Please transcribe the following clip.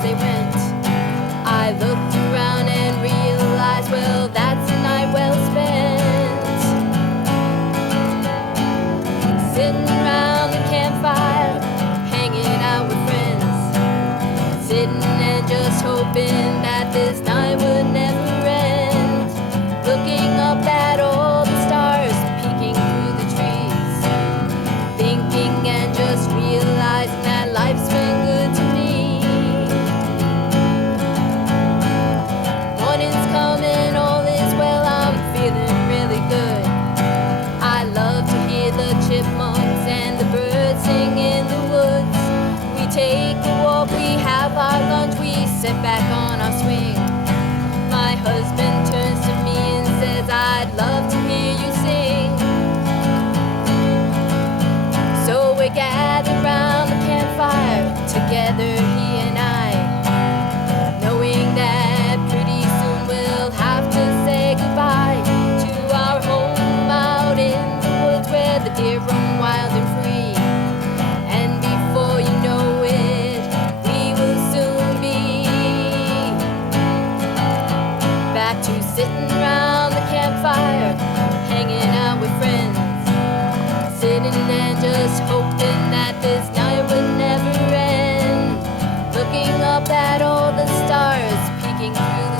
as they went. I looked around and realized, well, that's a night well spent. Sitting around the campfire, hanging out with friends, sitting and just hoping that this night would never end. Looking up at all the stars peeking through the trees, thinking and just realizing that life's been good to me. Morning's coming, all is well, I'm feeling really good. I love to hear the chipmunks and the birds sing in the woods. We take a walk, we have our lunch, we sit back on our swing. My husband turns to me and says, I'd love to hear you sing. So we're gathered round the campfire together, he and I, knowing that pretty soon we'll have to say goodbye to our home out in the woods where the deer roam wild and free. And before you know it, we will soon be back to sitting round the campfire, hanging out with friends, sitting and just hoping that this night would never end. Looking up at all the stars peeking through the